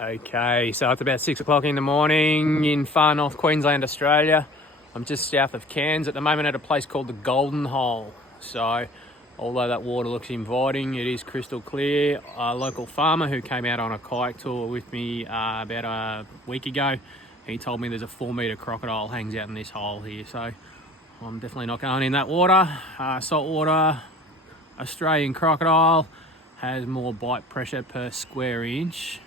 Okay, so it's about 6 o'clock in the morning in Far North Queensland Australia. I'm just south of Cairns at the moment at a place called the Golden Hole. So although that water looks inviting, it is crystal clear. A local farmer who came out on a kayak tour with me about a week ago, he told me there's a 4-metre crocodile hangs out in this hole here. So I'm definitely not going in that water. Saltwater Australian crocodile has more bite pressure per square inch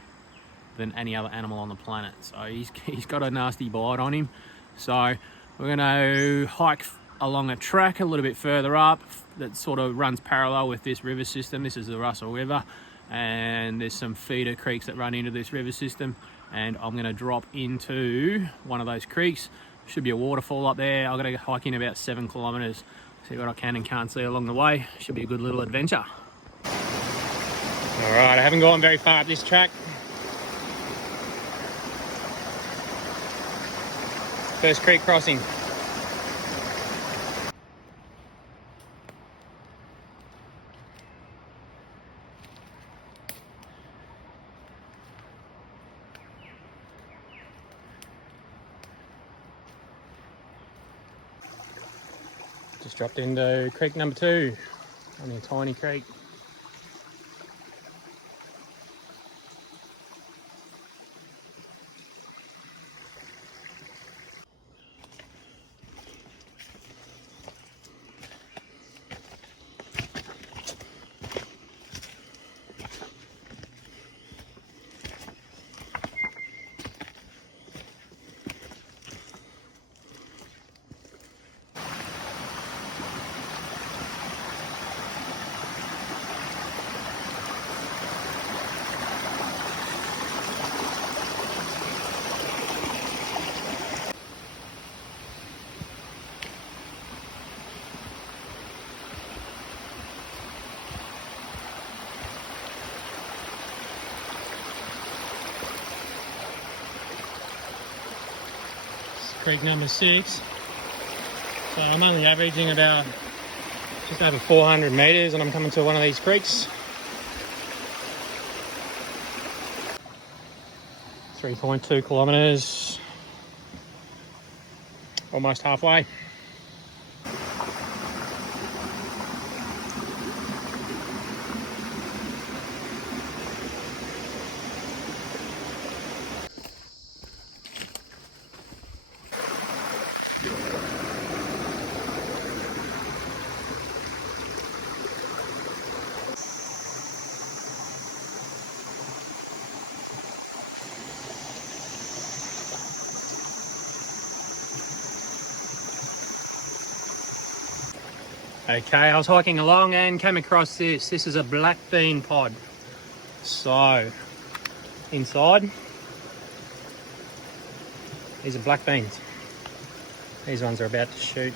than any other animal on the planet. So he's got a nasty bite on him. So we're going to hike along a track a little bit further up that sort of runs parallel with this river system. This is the Russell River, and there's some feeder creeks that run into this river system, and I'm going to drop into one of those creeks. Should be a waterfall up there. I'm going to hike in about 7 kilometres, see what I can and can't see along the way. Should be a good little adventure. All right, I haven't gone very far up this track. First creek crossing. Just dropped into creek number 2, only a tiny creek. Creek number 6. So I'm only averaging about just over 400 metres and I'm coming to one of these creeks. 3.2 kilometres, almost halfway. Okay, I was hiking along and came across this. This is a black bean pod. So, inside, these are black beans. These ones are about to shoot.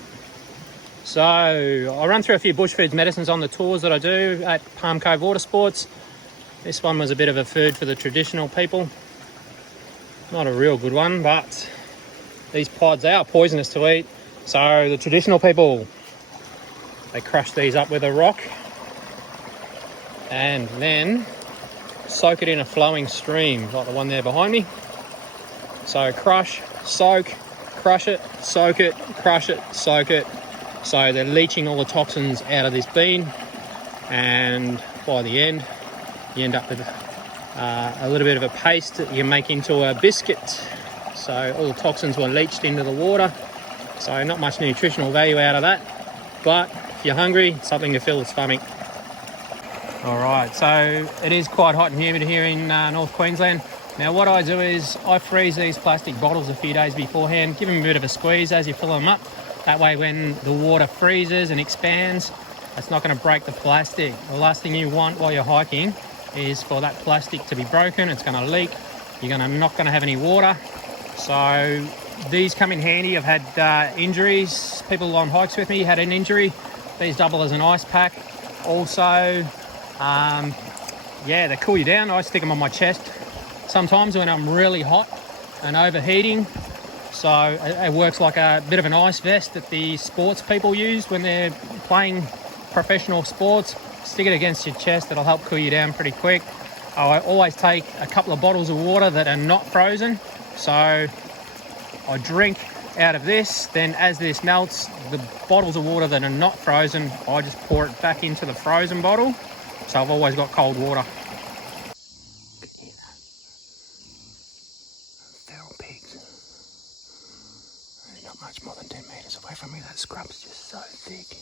So, I run through a few bush foods medicines on the tours that I do at Palm Cove Water Sports. This one was a bit of a food for the traditional people. Not a real good one, but these pods, they are poisonous to eat. So, the traditional people, they crush these up with a rock and then soak it in a flowing stream like the one there behind me. So crush, soak, crush it, soak it, crush it, soak it. So they're leaching all the toxins out of this bean, and by the end you end up with a little bit of a paste that you make into a biscuit. So all the toxins were leached into the water, so not much nutritional value out of that, but if you're hungry, it's something to fill the stomach. All right, so it is quite hot and humid here in North Queensland. Now what I do is I freeze these plastic bottles a few days beforehand, give them a bit of a squeeze as you fill them up. That way when the water freezes and expands, it's not going to break the plastic. The last thing you want while you're hiking is for that plastic to be broken. It's going to leak. You're not going to have any water. So these come in handy. I've had injuries. People on hikes with me had an injury. These double as an ice pack. Also, they cool you down. I stick them on my chest sometimes when I'm really hot and overheating. So it works like a bit of an ice vest that the sports people use when they're playing professional sports. Stick it against your chest. It'll help cool you down pretty quick. I always take a couple of bottles of water that are not frozen. So I drink out of this, then as this melts, the bottles of water that are not frozen, I just pour it back into the frozen bottle. So I've always got cold water. Feral pigs. They're not much more than 10 metres away from me. That scrub's just so thick.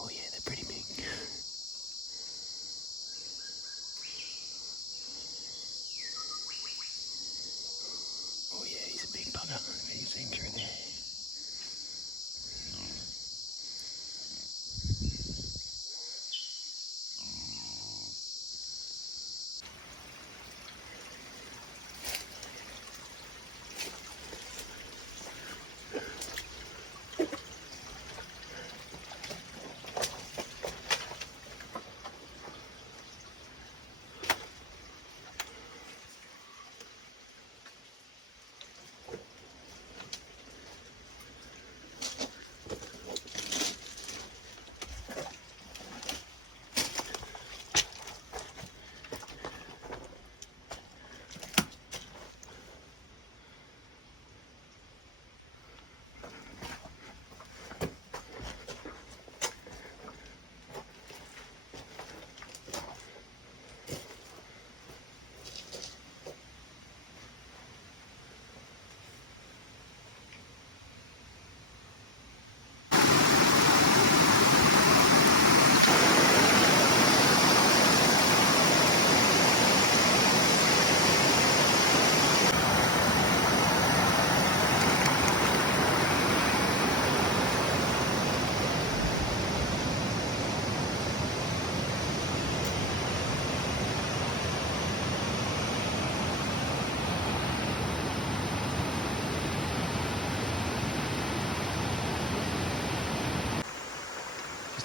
Oh yeah, they're pretty big. Oh yeah, he's a big bugger. You see him through there.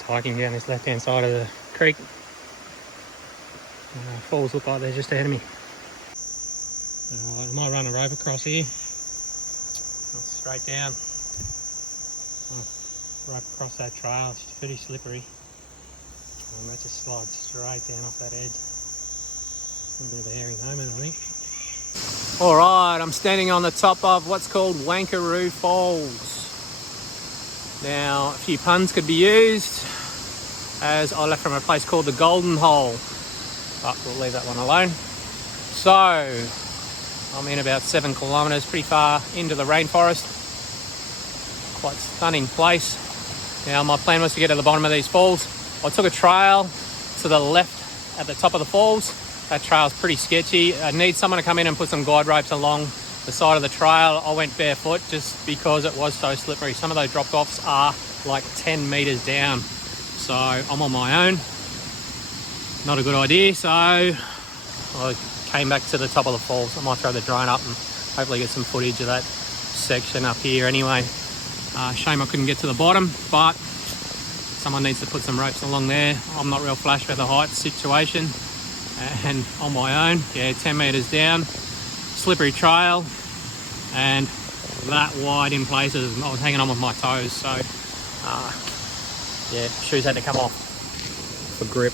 Hiking down this left-hand side of the creek. Falls look like they're just ahead of me. I might run a rope across here. Straight down. Rope across that trail. It's pretty slippery. And that just slides straight down off that edge. A bit of a hairy moment, I think. Alright, I'm standing on the top of what's called Wankaroo Falls. Now, a few puns could be used, as I left from a place called the Golden Hole, but we'll leave that one alone. So, I'm in about 7 kilometres, pretty far into the rainforest. Quite stunning place. Now, my plan was to get to the bottom of these falls. I took a trail to the left at the top of the falls. That trail's pretty sketchy. I need someone to come in and put some guide ropes along the side of the trail. I went barefoot just because it was so slippery. Some of those drop-offs are like 10 metres down. So I'm on my own. Not a good idea. So I came back to the top of the falls. I might throw the drone up and hopefully get some footage of that section up here anyway. Shame I couldn't get to the bottom, but someone needs to put some ropes along there. I'm not real flash for the height situation. And on my own, yeah, 10 metres down. Slippery trail and that wide in places. I was hanging on with my toes, so yeah, shoes had to come off for grip.